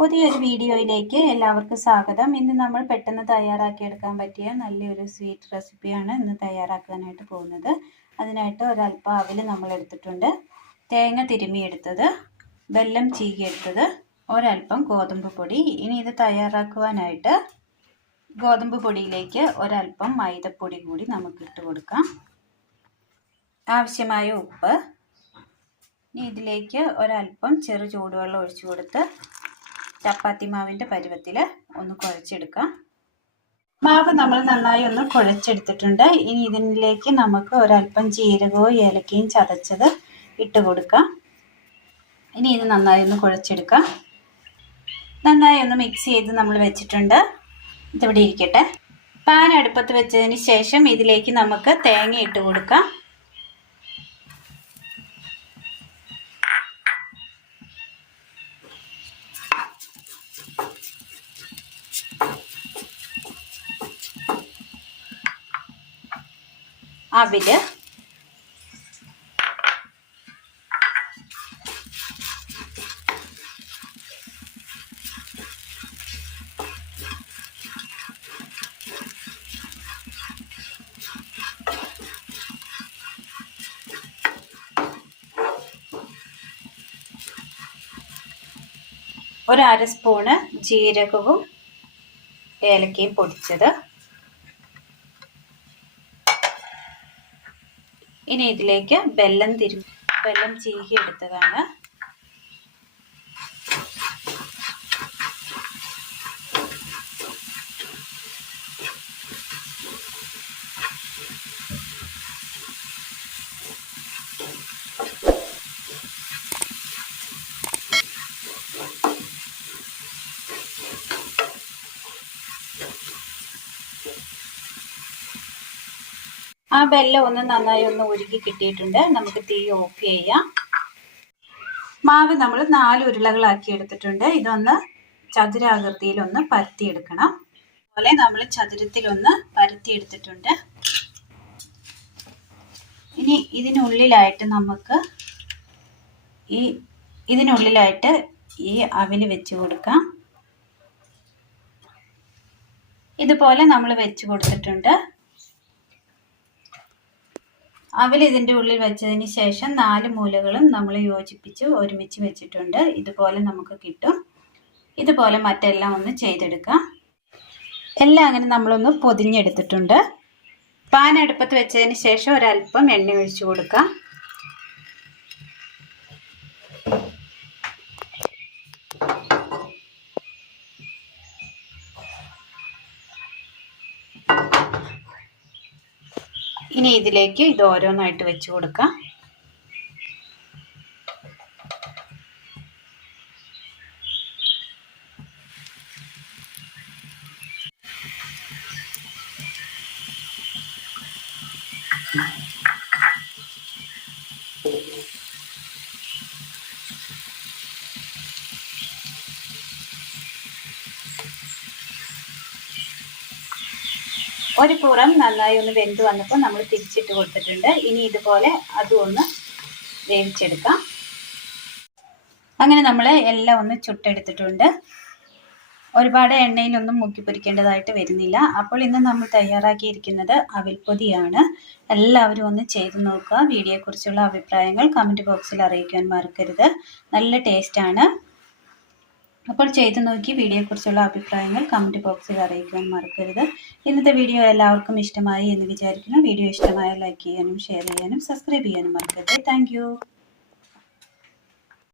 പുതിയൊരു വീഡിയോയിലേക്ക് എല്ലാവർക്കും സ്വാഗതം. ഇന്ന് നമ്മൾ പെട്ടെന്ന് തയ്യാറാക്കിയെടുക്കാൻ പറ്റിയ നല്ലൊരു സ്വീറ്റ് റെസിപ്പിയാണ് ഇന്ന് തയ്യാറാക്കാനായിട്ട് പോകുന്നത്. അതിനായിട്ട് ഒരല്പം അവിൽ നമ്മൾ എടുത്തിട്ടുണ്ട്, തേങ്ങ തിരുമിയെടുത്തത്, വെല്ലം ചീകിയെടുത്തത്, ഒരല്പം ഗോതമ്പ് പൊടി. ഇനി ഇത് തയ്യാറാക്കുവാനായിട്ട് ഗോതമ്പ് പൊടിയിലേക്ക് ഒരല്പം മൈദപ്പൊടി കൂടി നമുക്ക് ഇട്ട് കൊടുക്കാം. ആവശ്യമായ ഉപ്പ്. ഇനി ഇതിലേക്ക് ഒരല്പം ചെറു ചൂടുവെള്ളം ഒഴിച്ചു കൊടുത്ത് ചപ്പാത്തി മാവിൻ്റെ പരുവത്തിൽ ഒന്ന് കുഴച്ചെടുക്കാം. മാവ് നമ്മൾ നന്നായി ഒന്ന് കുഴച്ചെടുത്തിട്ടുണ്ട്. ഇനി ഇതിലേക്ക് നമുക്ക് ഒരല്പം ജീരകവും ഏലക്കയും ചതച്ചത് ഇട്ട് കൊടുക്കാം. ഇനി ഇത് നന്നായി ഒന്ന് കുഴച്ചെടുക്കാം. നന്നായി ഒന്ന് മിക്സ് ചെയ്ത് നമ്മൾ വെച്ചിട്ടുണ്ട്. ഇതിവിടെ ഇരിക്കട്ടെ. പാൻ അടുപ്പത്ത് വെച്ചതിന് ശേഷം ഇതിലേക്ക് നമുക്ക് തേങ്ങ ഇട്ട് കൊടുക്കാം. അവില്, ഒരു അര സ്പൂണ് ജീരകവും ഏലക്കയും പൊടിച്ചത്. ഇനി ഇതിലേക്ക് വെല്ലം ചീകി എടുത്തതാണ്. ആ വെല്ലം ഒന്ന് നന്നായി ഒന്ന് ഉരുക്കി കിട്ടിയിട്ടുണ്ട്. നമുക്ക് തീ ഓഫ് ചെയ്യാം. മാവ് നമ്മൾ 4 ഉരുളകളാക്കി എടുത്തിട്ടുണ്ട്. ഇതൊന്ന് ചതുരാകൃതിയിലൊന്ന് പരത്തിയെടുക്കണം. അതുപോലെ നമ്മൾ ചതുരത്തിലൊന്ന് പരത്തിയെടുത്തിട്ടുണ്ട്. ഇനി ഇതിനുള്ളിലായിട്ട് നമുക്ക് ഈ അവിൽ വെച്ച് കൊടുക്കാം. ഇതുപോലെ നമ്മൾ വെച്ച് കൊടുത്തിട്ടുണ്ട്. അവിൽ ഇതിൻ്റെ ഉള്ളിൽ വെച്ചതിന് ശേഷം 4 മൂലകളും നമ്മൾ യോജിപ്പിച്ച് ഒരുമിച്ച് വെച്ചിട്ടുണ്ട്. ഇതുപോലെ നമുക്ക് കിട്ടും. ഇതുപോലെ മറ്റെല്ലാം ഒന്ന് ചെയ്തെടുക്കാം. എല്ലാം അങ്ങനെ നമ്മളൊന്ന് പൊതിഞ്ഞെടുത്തിട്ടുണ്ട്. പാൻ അടുപ്പത്ത് വെച്ചതിന് ശേഷം ഒരല്പം എണ്ണ ഒഴിച്ചു കൊടുക്കാം. ഇനി ഇതിലേക്ക് ഇത് ഓരോന്നായിട്ട് വെച്ച് കൊടുക്കാം. ഒരു പുറം നന്നായി ഒന്ന് വെന്ത് വന്നപ്പോൾ നമ്മൾ തിരിച്ചിട്ട് കൊടുത്തിട്ടുണ്ട്. ഇനി ഇതുപോലെ അതും ഒന്ന് വേവിച്ചെടുക്കാം. അങ്ങനെ നമ്മൾ എല്ലാം ഒന്ന് ചുട്ടെടുത്തിട്ടുണ്ട്. ഒരുപാട് എണ്ണയിലൊന്നും മുക്കി പൊരിക്കേണ്ടതായിട്ട് വരുന്നില്ല. അപ്പോൾ ഇന്ന് നമ്മൾ തയ്യാറാക്കിയിരിക്കുന്നത് അവിൽപ്പൊതിയാണ്. എല്ലാവരും ഒന്ന് ചെയ്ത് നോക്കുക. വീഡിയോയെക്കുറിച്ചുള്ള അഭിപ്രായങ്ങൾ കമൻറ്റ് ബോക്സിൽ അറിയിക്കാൻ മറക്കരുത്. നല്ല ടേസ്റ്റാണ്. അപ്പോൾ ചെയ്ത് നോക്കി വീഡിയോയെക്കുറിച്ചുള്ള അഭിപ്രായങ്ങൾ കമൻറ്റ് ബോക്സിൽ അറിയിക്കാൻ മറക്കരുത്. ഇന്നത്തെ വീഡിയോ എല്ലാവർക്കും ഇഷ്ടമായി എന്ന് വിചാരിക്കുന്നു. വീഡിയോ ഇഷ്ടമായാൽ ലൈക്ക് ചെയ്യാനും ഷെയർ ചെയ്യാനും സബ്സ്ക്രൈബ് ചെയ്യാനും മറക്കരുത്. താങ്ക്